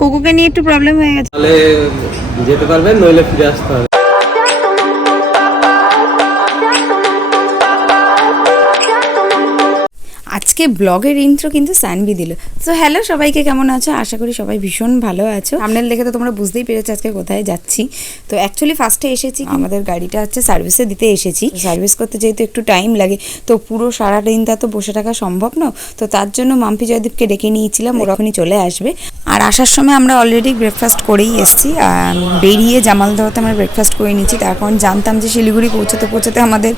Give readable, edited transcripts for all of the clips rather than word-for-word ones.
কোকোকে নিয়ে একটু প্রবলেম হয়ে গেছে, তাহলে যেতে পারবেন, নইলে ফিরে আসতে হবে। আজকে ব্লগের ইন্ট্রো কিন্তু সানভি দিল। সো হ্যালো সবাইকে, কেমন আছো? আশা করি সবাই ভীষণ ভালো আছো। থাম্বনেল দেখে তো তোমরা বুঝতেই পেরেছো আজকে কোথায় যাচ্ছি। তো অ্যাকচুয়ালি ফার্স্টে এসেছি, আমাদের গাড়িটা হচ্ছে সার্ভিসে দিতে এসেছি। সার্ভিস করতে যেহেতু একটু টাইম লাগে, তো পুরো সারাদিনটা তো বসে থাকা সম্ভব না। তো তার জন্য মাম্পি জয়দীপকে ডেকে নিয়েছিলাম, ওরা এখনই চলে আসবে। আর আসার সময় আমরা অলরেডি ব্রেকফাস্ট করেই এসেছি। বেরিয়ে জামালদহতে আমরা ব্রেকফাস্ট করে নিচ্ছি, তার কারণ জানতাম যে শিলিগুড়ি পৌঁছতে আমাদের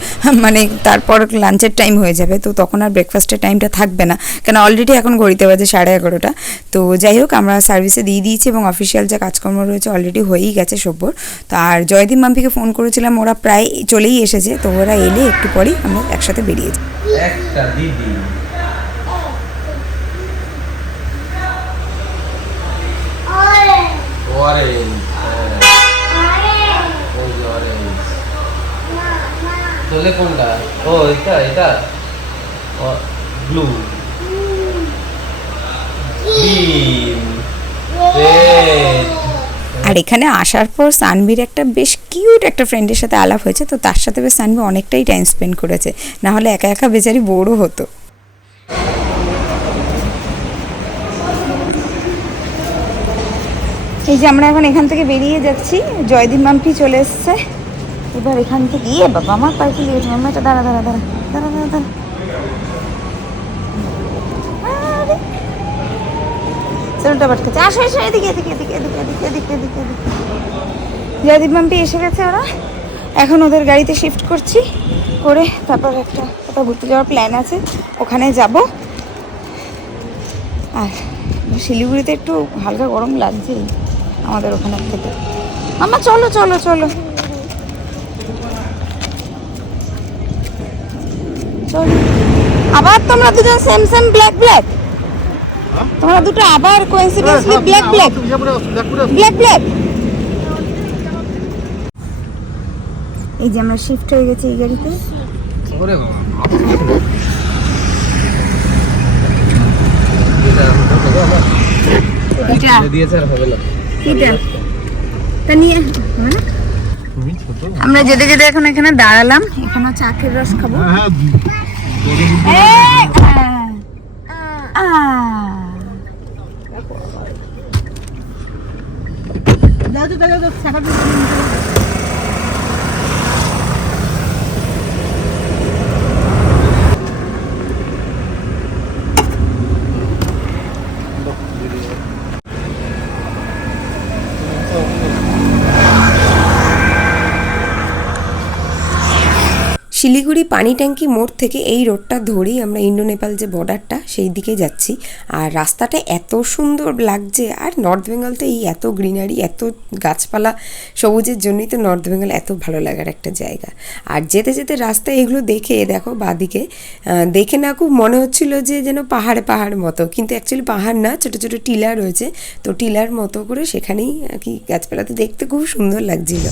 মানে তারপর লাঞ্চের টাইম হয়ে যাবে, তো তখন আর ব্রেকফাস্টের টাইমটা থাকবে না, কেন অলরেডি এখন ঘড়িতে বাজে 11:30। তো যাই হোক, আমরা সার্ভিসে দিয়ে দিয়েছি এবং অফিসিয়াল যা কাজকর্ম রয়েছে অলরেডি হয়েই গেছে সব্বর। তো আর জয়দীপ মাম্পিকে ফোন করেছিলাম, ওরা প্রায় চলেই এসেছে। তো ওরা এলে একটু পরেই আমরা একসাথে বেরিয়ে যাই। একটা দিদি কোনটা? ও এটা ব্লু আর এখানে আসার পর সানভির একটা বেশ কিউট একটা ফ্রেন্ডের সাথে আলাপ হয়েছে। তো তার সাথে বেশ সানভি অনেকটাই টাইম স্পেন্ড করেছে, না হলে একা একা বেচারি বোরও হতো। এই যে আমরা এখন এখান থেকে বেরিয়ে যাচ্ছি, জয়দীপ মাম্পি চলে এসছে। এবার এখান থেকে গিয়ে বাবা আমার পাইতে লেগেছে, মাম্মা এটা দাঁড়া দাঁড়া দাঁড়া দাঁড়া দাঁড়া দাঁড়া। চলটা পাটকাচ্ছে, আসো এসো এদিকে এদিকে এদিকে এদিকে এদিকে এদিকে এদিকে এদিকে। জয়দীপ মাম্পি এসে গেছে, ওরা এখন ওদের গাড়িতে শিফট করছি, করে তারপর একটা কোথাও ঘুরতে যাওয়ার প্ল্যান আছে, ওখানে যাব। আর শিলিগুড়িতে একটু হালকা গরম লাগছে আমাদের ওখানের থেকে। মাম্মা চলো চলো চলো চলো। আবার তোমরা দুজন সেম সেম ব্ল্যাক ব্ল্যাক, তোমরা দুটো আবার coincidentally black black black black. এই যে আমরা শিফট হয়ে গেছি এই গাড়িতে। ওরে বাবা, এটা দিয়েছে আর হবে না। এটা তা নিয়ে আমরা যেতে যেতে এখন এখানে দাঁড়ালাম, এখানে চাকের রস খাবো। শিলিগুড়ি পানি ট্যাঙ্কি মোড় থেকে এই রোডটা ধরেই আমরা ইন্ডো নেপাল যে বর্ডারটা সেই দিকে যাচ্ছি। আর রাস্তাটা এত সুন্দর লাগছে, আর নর্থ বেঙ্গল তো এই এত গ্রিনারি, এত গাছপালা, সবুজের জন্যই তো নর্থ বেঙ্গল এত ভালো লাগার একটা জায়গা। আর যেতে যেতে রাস্তায় এগুলো দেখে, দেখো বাঁদিকে দেখে না খুব মনে হচ্ছিল যে যেন পাহাড় মতো, কিন্তু অ্যাকচুয়ালি পাহাড় না, ছোটো ছোটো টিলা রয়েছে। তো টিলার মতো করে সেখানেই আর কি গাছপালাতে দেখতে খুব সুন্দর লাগছিল।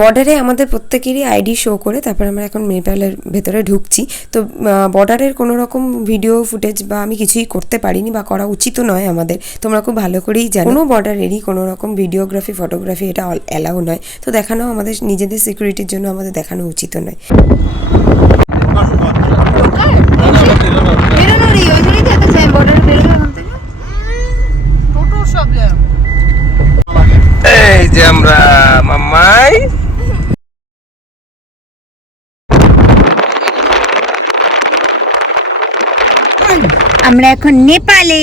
বর্ডারে আমাদের প্রত্যেকেরই আইডি শো করে তারপর আমরা এখন নেপালের ভেতরে ঢুকছি। তো বর্ডারের কোনো রকম ভিডিও ফুটেজ বা আমি কিছুই করতে পারিনি, বা করা উচিত নয় আমাদের, তোমরা খুব ভালো করেই জানো। কোনো বর্ডারেরই কোনো রকম ভিডিওগ্রাফি ফটোগ্রাফি এটা অ্যালাউ নয়। তো দেখানো আমাদের নিজেদের সিকিউরিটির জন্য আমাদের দেখানো উচিত নয়। এই যে আমরা মাম্মাই আমরা এখন নেপালে।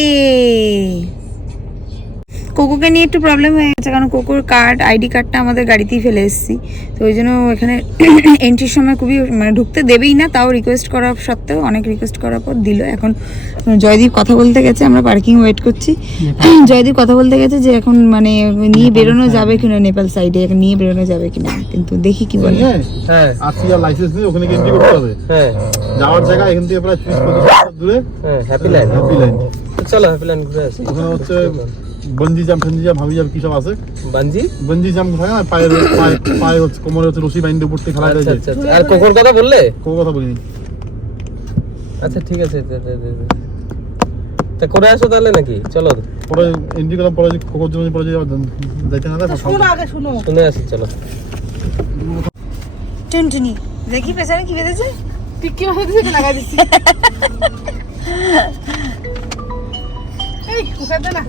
কোকোকে নিয়ে একটু প্রবলেম হয়ে গেছে, কারণ কোকোর আইডি কার্ডটা আমাদের গাড়িতেই ফেলে এসেছি। তো ওই জন্য এখানে এন্ট্রির সময় খুবই মানে ঢুকতে দেবেই না, তাও রিকোয়েস্ট করা সত্ত্বেও অনেক রিকোয়েস্ট করার পর দিল। এখন জয়দীপ কথা বলতে গেছে, আমরা পার্কিং ওয়েট করছি। জয়দীপ কথা বলতে গেছে যে এখন মানে নিয়ে বেরোনো যাবে কিনা, নেপাল সাইডে এখন নিয়ে বেরোনো যাবে কিনা, কিন্তু দেখি কি বলে। হ্যাঁ আসিয়া লাইসেন্স নিয়ে ওখানে এন্ট্রি করতে হবে। হ্যাঁ যাওয়ার জায়গা এখান থেকে প্রায় 30-35 দূরে। হ্যাঁ হ্যাপি লাইন চলো হ্যাপি লাইন ঘুরে আসি। ওখানে হচ্ছে বঞ্জি জাম ফেঞ্জি জাম হাবি জাম কি সব আছে। বাঞ্জি বঞ্জি জাম থাকে না, পায়ে পায়ে হচ্ছে কোমরে হচ্ছে রশি বাইন্ধে উপর থেকে খেলা আচ্ছা যায়। আচ্ছা আর কোকোর কথা বললে? কোনো কথা বলিনি। আচ্ছা ঠিক আছে তা করে আসো তাহলে নাকি? চলো পরে এন্ট্রি করলাম, পরে কোকোর জন্য পরে যাইতে না দেয়। শুনে আসি চলো। টুনটুনি দেখি পেছনে কি বেঁধেছে। টিকি মারতে লাগা দিচ্ছি। এই উঠে দে না।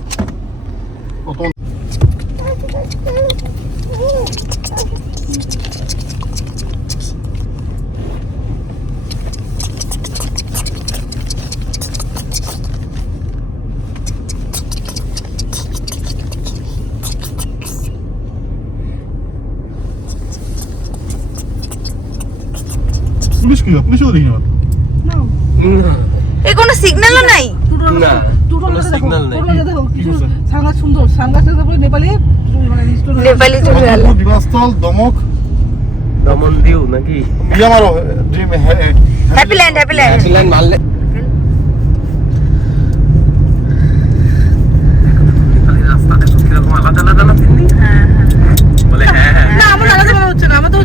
পুলিশ কি পুলিশও দেখি না। এই কোনো সিগন্যালও নাই। না কোনো সিগন্যাল নেই। সাংঘাত সুন্দর সাংঘাত নেপালি মানে নেপালি চলে গেল। বিমানস্থল দমক দমনদিউ নাকি? মিয়ামারও ড্রিম হ্যাপি ল্যান্ড হ্যাপিল্যান্ড মারলে রাস্তা দেখো কিরকম আলাদা আলাদা না তিন্নি? বলে হ্যাঁ হ্যাঁ না আমার আলাদা মনে হচ্ছে না, আমার তো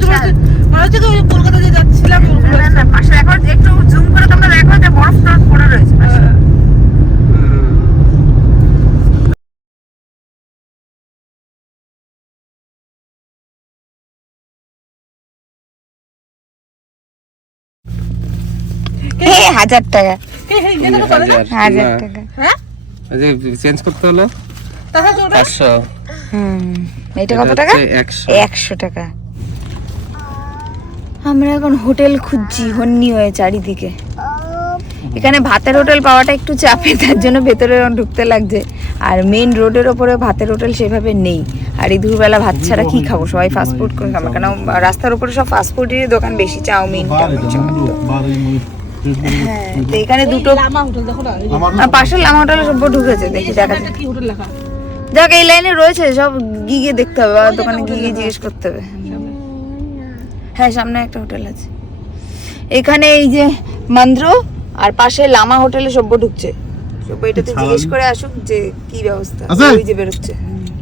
মনে হচ্ছে কি ওই কলকাতা যে যাচ্ছিলাম না পাশে এখন একটু জুম করে তোমরা দেখো যে বরফ টরফ পড়ে রয়েছে পাশে। হে 1000 টাকা। হাজার টাকা। হ্যাঁ চেঞ্জ করতে হলো তাহলে ওটা 500। এটা কত টাকা? 100 টাকা। আমরা এখন হোটেল খুঁজছি, হন্যি হয়ে চারিদিকে। এখানে ভাতের হোটেল পাওয়াটা একটু চাপে, তার জন্য ভেতরে ঢুকতে লাগছে। আর মেইন রোডের ওপরে ভাতের হোটেল সেভাবে নেই। আর এই দুপুরবেলা ভাত ছাড়া কি খাবো, সবাই ফাস্টফুড করে খাবো, কারণ রাস্তার উপরে সব ফাস্টফুডেরই দোকান বেশি, চাউমিন হ্যাঁ। তো এখানে দুটো লামা হোটেল দেখো না, এই যে আমার পাশে লামা হোটেলে সব ঢুকেছে, দেখি দেখা এটা কি হোটেল লেখা? যাক এই লাইনে রয়েছে, সব গিয়ে দেখতে হবে, আর দোকানে গিয়ে জিজ্ঞেস করতে হবে। হ্যাঁ সামনে একটা হোটেল আছে এখানে, এই যে মন্দ্র আর পাশে লামা হোটেলে সব্য ঢুকছে। সব্য এটাতে জিজ্ঞেস করে আসুক যে কি ব্যবস্থা। আছে? ওই যে বেরোচ্ছে।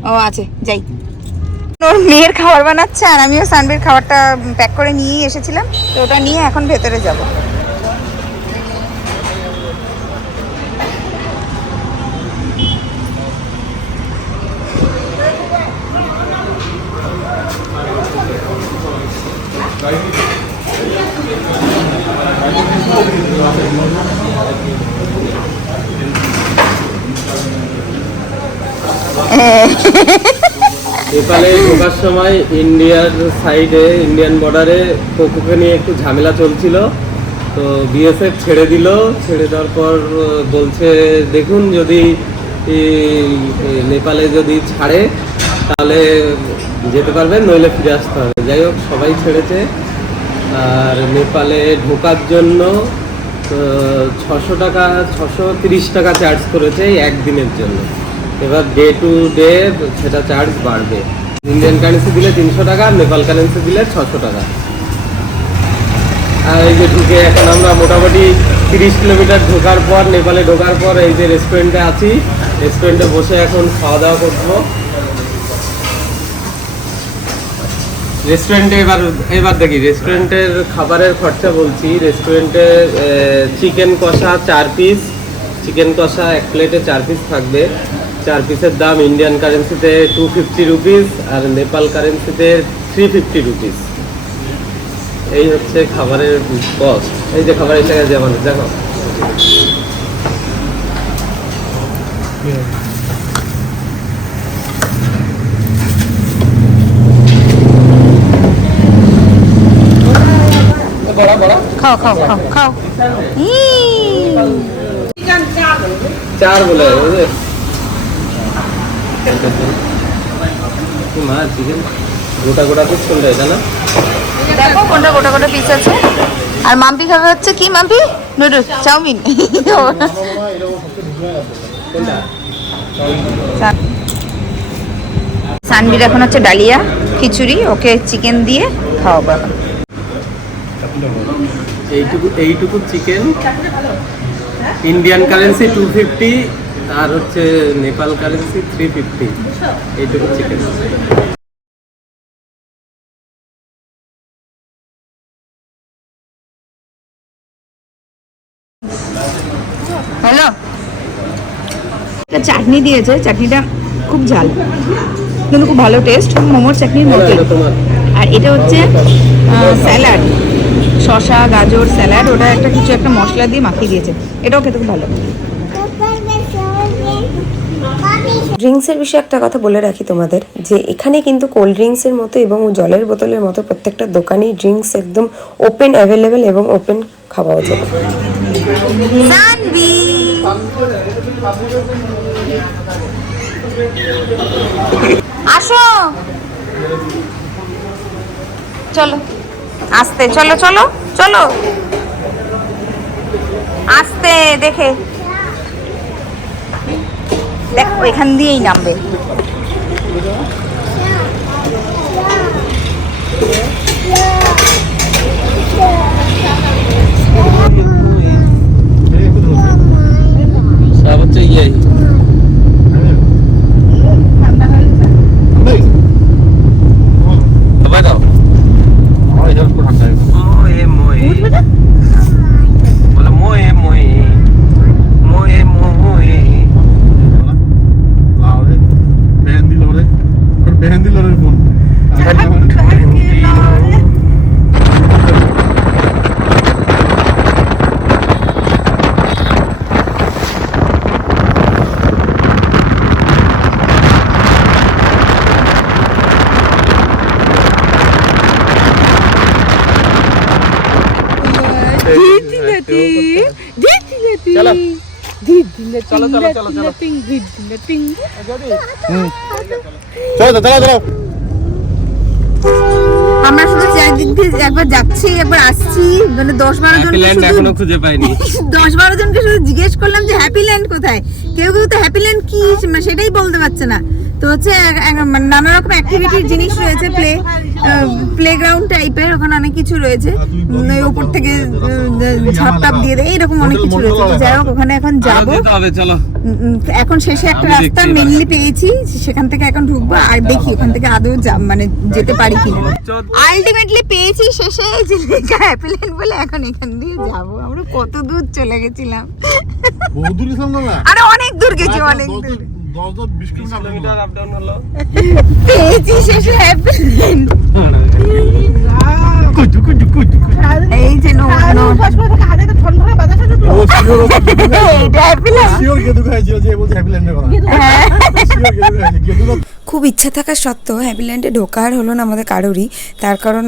ও আছে, যাই। ওর মেয়ের খাবার বানাচ্ছে, আর আমিও সানবির খাবারটা প্যাক করে নিয়েই এসেছিলাম, তো ওটা নিয়ে এখন ভেতরে যাব। নেপালে ঢোকার সময় ইন্ডিয়ার সাইডে, ইন্ডিয়ান বর্ডারে কোকোকে নিয়ে একটু ঝামেলা চলছিল। তো বিএসএফ ছেড়ে দিল, ছেড়ে দেওয়ার পর বলছে দেখুন যদি নেপালে যদি ছাড়ে তাহলে যেতে পারবেন, নইলে ফিরে আসতে হবে। যাই হোক সবাই ছেড়েছে। আর নেপালে ঢোকার জন্য 600 টাকা 630 টাকা চার্জ করেছে এই একদিনের জন্য। এবার ডে টু ডে সেটা চার্জ বাড়বে। ইন্ডিয়ান কারেন্সি দিলে 300 টাকা, নেপাল কারেন্সি দিলে 600 টাকা। আর এই যে ঢুকে এখন আমরা মোটামুটি 30 কিলোমিটার ঢোকার পর, নেপালে ঢোকার পর এই যে রেস্টুরেন্টে আছি, রেস্টুরেন্টে বসে এখন খাওয়া দাওয়া করবো। রেস্টুরেন্টে এবার দেখি রেস্টুরেন্টের খাবারের খরচা বলছি। রেস্টুরেন্টে চিকেন কষা 4 পিস, চিকেন কষা 1 প্লেটে 4 পিস থাকবে। 4 পিসের দাম ইন্ডিয়ান কারেন্সিতে 250 রুপিস আর নেপাল কারেন্সিতে 350 রুপিস। এই হচ্ছে খাবারের কস্ট। এই যে খাবার এসে গেছে আমাদের, দেখো। খাও খাও খাও খাও। চিকেন চাপ 4 বলে মা চিকেন গোটা গোটা পিস কোনটা, এটা না? দেখো কোনটা গোটা গোটা পিস আছে। আর মাম্পি খাবে হচ্ছে কি, মাম্পি নুডলস, চাউমিন। সানবির এখন হচ্ছে ডালিয়া খিচুড়ি, ওকে চিকেন দিয়ে খাওয়াবো এখন। এইটুকু চিকেন ইন্ডিয়ান কারেন্সি 250 আর হচ্ছে নেপাল কারেন্সি 350, এইটুকু চিকেন। হ্যালো, একটা চাটনি দিয়েছে, চাটনিটা খুব ঝাল কিন্তু খুব ভালো টেস্ট, মোমোর চাটনির মতোই। আর এটা হচ্ছে স্যালাড, শসা গাজর স্যালাড, ওটা একটা কিছু একটা মশলা দিয়ে মাখিয়ে দিয়েছে, এটাও খেতে খুব ভালো। ড্রিঙ্কসের বিষয়ে একটা কথা বলে রাখি তোমাদের, যে এখানে কিন্তু কোল্ড ড্রিঙ্কসের মতো এবং জলের বোতলের মতো প্রত্যেকটা দোকানেই ড্রিঙ্কস একদম ওপেন অ্যাভেলেবেল এবং ওপেন খাওয়াও যাবে। আসো, চলো আস্তে, চলো চলো চলো আস্তে, দেখে দেখো এখান দিয়েই নামবে। সব হচ্ছে ইয়ে সবাই দাও। আমার এটা খুব ঠান্ডা মোয়ে মোয়ে বলো, মোয়ে মোয়ে মোয়ে মোয়ে। লাউরে বেহেন্দি লরে বেহেন্দি লরের ফোন চলো চলো চলো চলো চলো চলো চলো চলো। আমরা শুধু একদিন একবার যাচ্ছি একবার আসছি, মানে 10-12 জন এখনো খুঁজে পাইনি। 10-12 জনকে শুধু জিজ্ঞেস করলাম যে হ্যাপি ল্যান্ড কোথায়, কেউ কেউ তো হ্যাপি ল্যান্ড কি সেটাই বলতে পারছে না। তো হচ্ছে নানা রকম অ্যাক্টিভিটির জিনিস রয়েছে, প্লেগ্রাউন্ড টাইপের, ওখানে অনেক কিছু রয়েছে, উপর থেকে ঝাঁপ টাপ দিয়ে দেয়, এইরকম অনেক কিছু রয়েছে। তো যাই হোক, ওখানে এখন যাবো। চলো, এখন শেষে একটা রাস্তা মেনলি পেয়েছি, সেখান থেকে এখন ঢুকবো আর দেখি ওখান থেকে আদৌ মানে যেতে পারি কিনা। আলটিমেটলি পেয়েছি শেষে যে হ্যাপি ল্যান্ড বলে, এখন এখান দিয়ে যাবো। আমরা কত দূর চলে গেছিলাম, বহু দূর গেছিলাম না, আরে অনেক দূর গেছি, অনেক দূর 10-20 কিলোমিটার আপ ডাউন হলো। পেয়েছি শেষে হ্যাপি ল্যান্ড। এই যে নো খুব ইচ্ছা থাকা সত্ত্বেও হ্যাপিল্যান্ডে ঢোকার হলো না আমাদের কারোরই, তার কারণ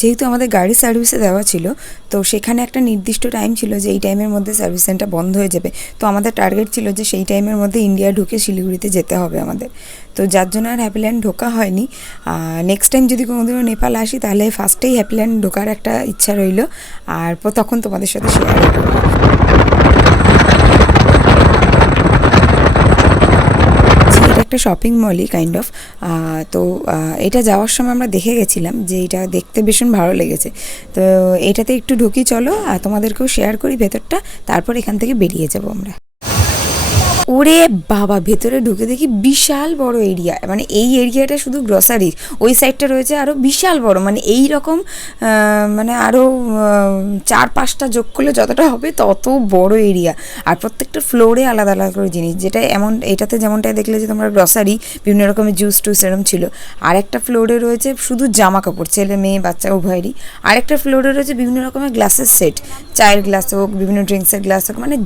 যেহেতু আমাদের গাড়ি সার্ভিসে দেওয়া ছিল, তো সেখানে একটা নির্দিষ্ট টাইম ছিল যে এই টাইমের মধ্যে সার্ভিস সেন্টার বন্ধ হয়ে যাবে। তো আমাদের টার্গেট ছিল যে সেই টাইমের মধ্যে ইন্ডিয়া ঢুকে শিলিগুড়িতে যেতে হবে আমাদের, তো যার জন্য আর হ্যাপিল্যান্ড ঢোকা হয়নি। নেক্সট টাইম যদি কোনোদিনও নেপাল আসি তাহলে ফার্স্টেই হ্যাপিল্যান্ড ঢোকার একটা ইচ্ছা রইল, আর তখন তোমাদের সাথে শেয়ার করবো। একটা শপিং মলই কাইন্ড অফ, তো এটা যাওয়ার সময় আমরা দেখে গেছিলাম যে এটা দেখতে ভীষণ ভালো লেগেছে, তো এটাতে একটু ঢুকি চলো, আর তোমাদেরকেও শেয়ার করি ভেতরটা, তারপর এখান থেকে বেরিয়ে যাবো আমরা। ওরে বাবা, ভেতরে ঢুকে দেখি বিশাল বড় এরিয়া, মানে এই এরিয়াটা শুধু গ্রসারির, ওই সাইডটা রয়েছে আরও বিশাল বড়, মানে এই রকম মানে আরও 4-5টা যোগ করলে যতটা হবে তত বড় এরিয়া, আর প্রত্যেকটা ফ্লোরে আলাদা আলাদা করে জিনিস, যেটা এমন এটাতে যেমনটাই দেখলে যে তোমরা গ্রসারি বিভিন্ন রকমের জুস টুস এরম ছিল, আরেকটা ফ্লোরে রয়েছে শুধু জামা কাপড়, ছেলে মেয়ে বাচ্চা উভয়েরই, আরেকটা ফ্লোরে রয়েছে বিভিন্ন রকমের গ্লাসের সেট, চায়ের গ্লাস হোক বিভিন্ন ড্রিঙ্কসের গ্লাস হোক, মানে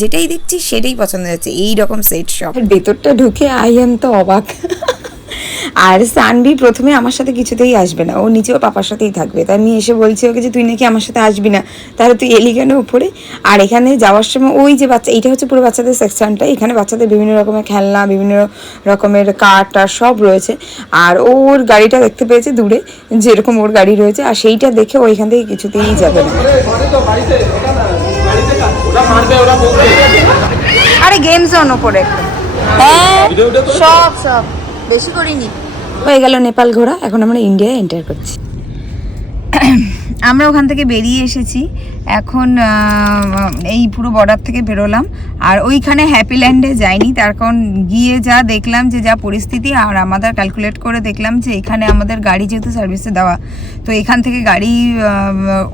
যেটাই দেখছি সেটাই পছন্দ যাচ্ছে, এইরকম সেট শপ। ভেতরটা ঢুকে আই এম তো অবাক। আর সানভি প্রথমে আমার সাথে কিছুতেই আসবে না, ও নিচে ও পাপার সাথেই থাকবে, তাই আমি এসে বলছি ওকে যে তুই নাকি আমার সাথে আসবি না, তাহলে তুই এলি কেন উপরে। আর এখানে যাওয়ার সময় ওই যে বাচ্চা, এইটা হচ্ছে পুরো বাচ্চাদের সেকশনটা, এখানে বাচ্চাদের বিভিন্ন রকমের খেলনা, বিভিন্ন রকমের কার টার সব রয়েছে, আর ওর গাড়িটা দেখতে পেয়েছে দূরে, যেরকম ওর গাড়ি রয়েছে, আর সেইটা দেখে ও এখান থেকে কিছুতেই যাবে না। আরে গেম জোন ওপরে, হ্যাঁ সব বেশি করিনি। হয়ে গেল নেপাল ঘোরা, এখন আমরা ইন্ডিয়ায় এন্টার করছি। আমরা ওখান থেকে বেরিয়ে এসেছি এখন এই পুরো বর্ডার থেকে বেরোলাম আর ওইখানে হ্যাপিল্যান্ডে যাইনি, তার কারণ গিয়ে যা দেখলাম যে যা পরিস্থিতি, আর আমাদের ক্যালকুলেট করে দেখলাম যে এখানে আমাদের গাড়ি যেহেতু সার্ভিসে দেওয়া, তো এখান থেকে গাড়ি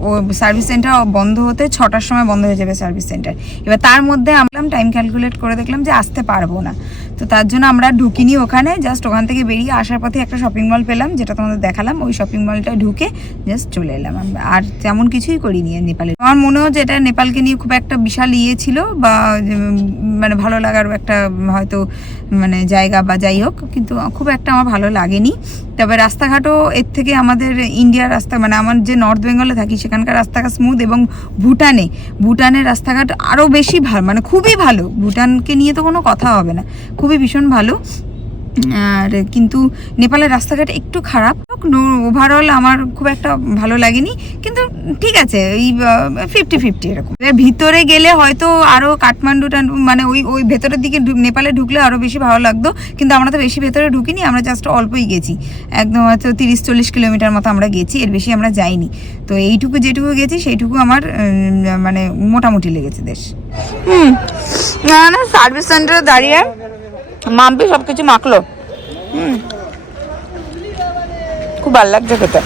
ও সার্ভিস সেন্টার বন্ধ হতে 6টার সময় বন্ধ হয়ে যাবে সার্ভিস সেন্টার। এবার তার মধ্যে আমরা টাইম ক্যালকুলেট করে দেখলাম যে আসতে পারবো না, তো তার জন্য আমরা ঢুকিনি ওখানে। জাস্ট ওখান থেকে বেরিয়ে আসার পথে একটা শপিং মল পেলাম, যেটা তোমাদের দেখালাম, ওই শপিং মলটায় ঢুকে জাস্ট চলে এলাম। আর তেমন কিছুই করিনি নেপালে। আমার মনে হয় যে এটা নেপালকে নিয়ে খুব একটা বিশাল ইয়ে ছিল বা মানে ভালো লাগার একটা হয়তো মানে জায়গা বা যাই হোক, কিন্তু খুব একটা আমার ভালো লাগেনি। তবে রাস্তাঘাটও এর থেকে আমাদের ইন্ডিয়ার রাস্তা, মানে আমার যে নর্থ বেঙ্গলে থাকি সেখানকার রাস্তাঘাট স্মুথ, এবং ভুটানের রাস্তাঘাট আরও বেশি ভালো, মানে খুবই ভালো। ভুটানকে নিয়ে তো কোনো কথা হবে না, খুবই ভীষণ ভালো। আর কিন্তু নেপালের রাস্তাঘাট একটু খারাপ, ওভারঅল আমার খুব একটা ভালো লাগেনি, কিন্তু ঠিক আছে, এই 50-50 এরকম। ভিতরে গেলে হয়তো আরও কাঠমান্ডুটা মানে ওই ভেতরের দিকে নেপালে ঢুকলে আরও বেশি ভালো লাগতো, কিন্তু আমরা তো বেশি ভেতরে ঢুকিনি, আমরা জাস্ট অল্পই গেছি, একদম হয়তো 30-40 কিলোমিটার মতো আমরা গেছি, এর বেশি আমরা যাইনি। তো এইটুকু যেটুকু গেছি সেইটুকু আমার মানে মোটামুটি লেগেছে দেশ। না সার্ভিস সেন্টারে দাঁড়িয়ে মাম্পি সব কিছু মাখলো, খুব ভালো লাগছে খেতে।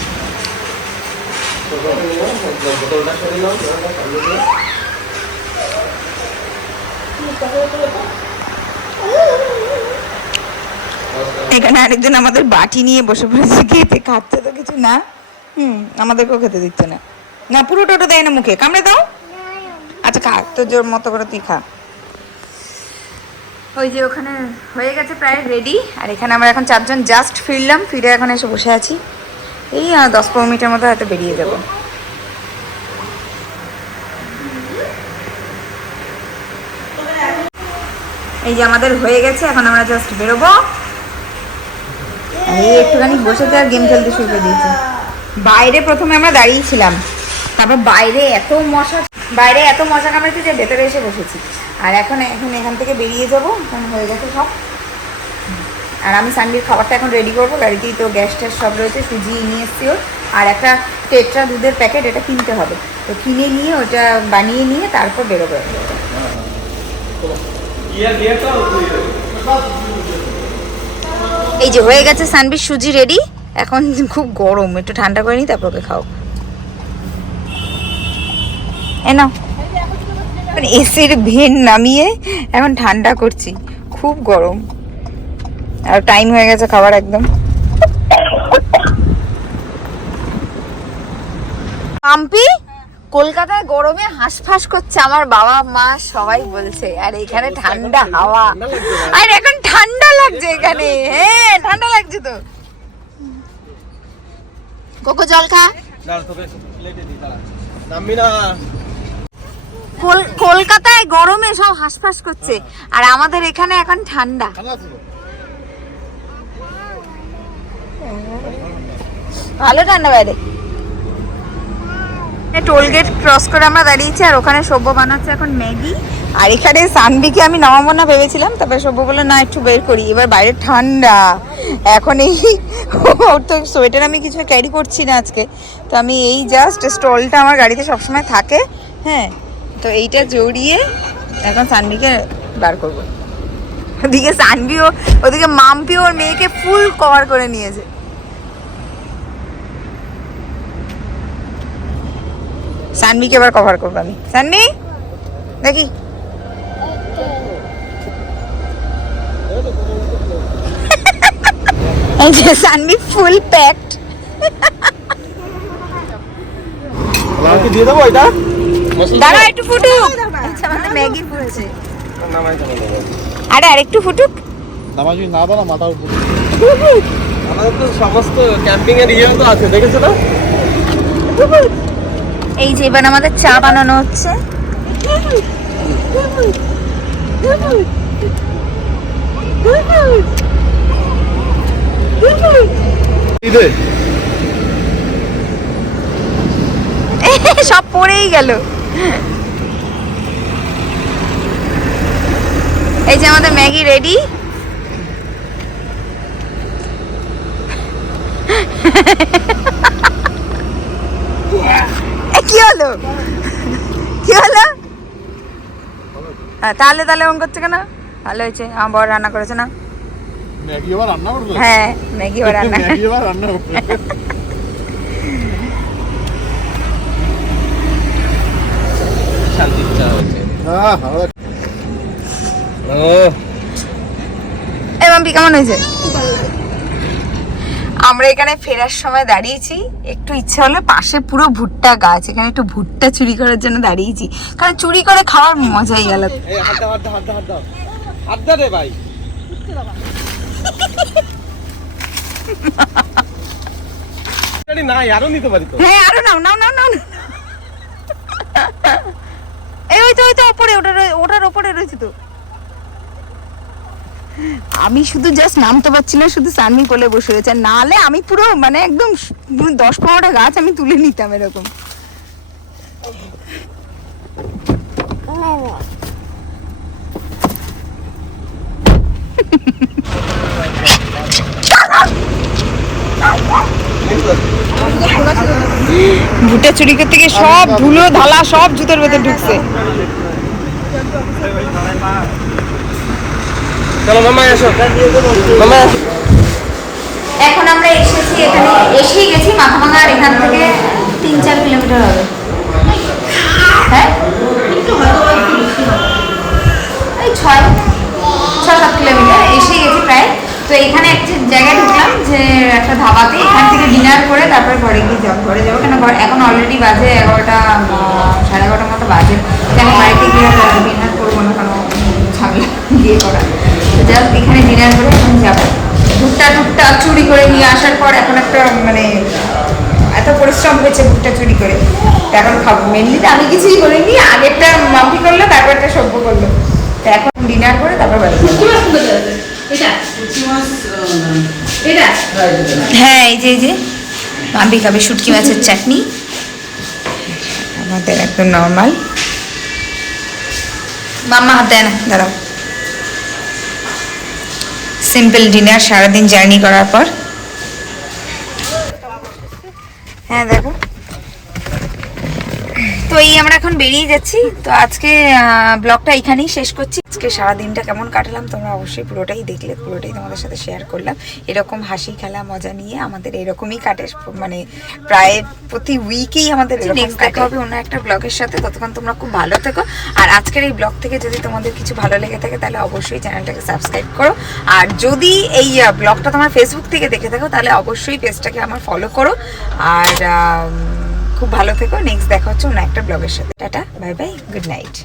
এখানে আরেকজন আমাদের বাটি নিয়ে বসে পড়েছে খেতে, খাচ্ছে তো কিছু না, আমাদেরকেও খেতে দিচ্ছে না। না পুরোটা ওটা দেয় না, মুখে কামড়ে দাও। আচ্ছা খা, তোর জোর মতো করে তুই খা। ওই যে ওখানে হয়ে গেছে প্রায় রেডি, আর এখানে আমরা এখন 4 জন জাস্ট ফিরলাম, ফিরে এখন এসে বসে আছি। এই 10-15 মিনিটের মধ্যে হয়তো বেরিয়ে যাব। এই যে আমাদের হয়ে গেছে, এখন আমরা জাস্ট বেরোবো। এই একটুখানি বসেতে আর গেম খেলতে শুরু করে দিয়েছি। বাইরে প্রথমে আমরা দাঁড়িয়েছিলাম, তারপর বাইরে এত মশা কামড়েছে যে ভেতরে এসে বসেছি। আর এখন এখান থেকে বেরিয়ে যাবো, কারণ হয়ে গেছে সব। আর আমি সানবির খাবারটা এখন রেডি করবো, গাড়িতেই তো গ্যাস ট্যাস সব রয়েছে, সুজি নিয়ে এসছি ওর, আর একটা টেট্রা দুধের প্যাকেট, এটা কিনতে হবে, তো কিনে নিয়ে ওটা বানিয়ে নিয়ে তারপর বেরোবো। এই যে হয়ে গেছে সানবির সুজি রেডি, এখন খুব গরম, একটু ঠান্ডা করে নিই তারপর ওকে খাও। নাও এসির ভেন নামিয়ে এখন ঠান্ডা করছি, খুব গরম, আর টাইম হয়ে গেছে খাবার একদম। মাম্পি কলকাতায় গরমে হাঁসফাঁস করছে, আমার বাবা মা সবাই বলছে, আর এখানে ঠান্ডা হাওয়া, আর এখন ঠান্ডা লাগছে এখানে। হ্যাঁ ঠান্ডা লাগছে তো। কোকো জল খা। কলকাতায় গরমে সব হাঁসফাঁস করছে, আর আমাদের এখানে এখন ঠান্ডা। ভালো ঠান্ডা বাইরে। টোল গেট ক্রস করে আমরা দাঁড়িয়েছি, আর ওখানে সব্য বানাচ্ছে এখন ম্যাগি, আর এখানে সানবিকে আমি নামাবো না ভেবেছিলাম, তারপরে সব্য বললো না একটু বের করি। এবার বাইরে ঠান্ডা, এখন এই তো সোয়েটার আমি কিছু ক্যারি করছি না আজকে, তো আমি এই জাস্ট স্টলটা আমার গাড়িতে সবসময় থাকে, হ্যাঁ, তো এইটা জড়িয়ে এখন সানবিকে বার করবো। ওদিকে সানবিও, ওদিকে মাম্পি ওর মেয়েকে ফুল কভার করে নিয়েছে। সানবিকে এবার কভার করবো আমি। সানবি দেখি, এই যে সানবি ফুল প্যাকড। দিয়ে দেবো এটা, দাঁড়া একটু ফুটুক, আচ্ছা আমাদের ম্যাগি ফুটছে, আরে আরেকটু ফুটুক। দামা যদি না দাও না মাথার উপর। আমাদের তো সমস্ত ক্যাম্পিং এর ইয়ে তো আছে, দেখেছো না? এই যে এবার আমাদের চা বানানো হচ্ছে। সব পড়েই গেল। এই যে আমাদের ম্যাগি রেডি। তাহলে তাহলে অন করছে কেন? ভালো হয়েছে, আমার বর রান্না করেছে না? ম্যাগি আবার রান্না করবে? হ্যাঁ ম্যাগি ও রান্না ম্যাগি আবার রান্না করবে। শান্তির চা হচ্ছে। এই মাম্পি কেমন হয়েছে? আমরা এখানে ফেরার সময় দাঁড়িয়েছি, একটু ইচ্ছে হলো পাশে পুরো ভুট্টা গাছ, এখানে একটু ভুট্টা চুরি করার জন্য দাঁড়িয়েছি, কারণ চুরি করে খাওয়ার মজাই আলাদা। এই হাত দাও, হাত দাও, হাত দাও, হাত দাও। হাত দাও রে ভাই। নাই আরো নিতে পারি তো। হ্যাঁ আরো নাও নাও নাও নাও। এই ওই তো উপরে, ওটার উপরে রয়েছে তো। আমি শুধু জাস্ট নামতে পারছি না, শুধু সানমি কোলে বসে রয়েছে, নাহলে আমি পুরো মানে একদম 10-15টা গাছ আমি তুলে নিতাম এরকম। ভুট্টা চুরি করতে গিয়ে সব ধুলো ধালা সব জুতোর ভেতর ঢুকছে। চলো মামা এসো, মামা এসো। এখন আমরা এসেছি, এখানে এসেই গেছি মাথাভাঙা, আর এখান থেকে 3-4 কিলোমিটার হবে। হ্যাঁ এই 6-7 কিলোমিটার এসেই গেছি প্রায়। তো এখানে একটা জায়গায় ঢুকলাম, যে একটা ধাবাতে, এখান থেকে ডিনার করে তারপরে ঘরে যাবো কেন এখন অলরেডি বাজে 11টা, 11:30 মতো বাজে। কেন বাড়িতে গিয়ে ডিনার করবো না, কারণ ঝামেলা দিয়ে করা। তো জাস্ট এখানে ডিনার করে এখন যাবো। ভুট্টা চুরি করে নিয়ে আসার পর এখন একটা মানে এত পরিশ্রম হয়েছে ভুট্টা চুরি করে, তো এখন খাবো। মেনলি তো আমি কিছুই করিনি, আগেরটা মাম্পি করলো, তারপরটা সভ্য করলো। তো এখন ডিনার করে তারপর বাড়ি যাবো। হ্যাঁ এই যে মাম্পি খাবে শুটকি মাছের চাটনি, আমাদের একদম নর্মাল। মাম্মা হাত দেয় না, দাঁড়াও। সিম্পল ডিনার সারাদিন জার্নি করার পর। হ্যাঁ দেখো, তো এই আমরা এখন বেরিয়ে যাচ্ছি। তো আজকে ব্লগটা এখানেই শেষ করছি। আজকে সারাদিনটা কেমন কাটালাম তোমরা অবশ্যই পুরোটাই দেখলে, পুরোটাই তোমাদের সাথে শেয়ার করলাম। এরকম হাসি খেলা মজা নিয়ে আমাদের এরকমই কাটে, মানে প্রায় প্রতি উইকেই আমাদের নেক্সট দেখা হবে অন্য একটা ব্লগের সাথে। ততক্ষণ তোমরা খুব ভালো থেকো। আর আজকের এই ব্লগ থেকে যদি তোমাদের কিছু ভালো লেগে থাকে তাহলে অবশ্যই চ্যানেলটাকে সাবস্ক্রাইব করো। আর যদি এই ব্লগটা তোমার ফেসবুক থেকে দেখে থাকো তাহলে অবশ্যই পেজটাকে আমার ফলো করো। আর খুব ভালো থেকো। নেক্সট দেখা হচ্ছে অন্য একটা ব্লগের সাথে। Tata, bye bye, good night.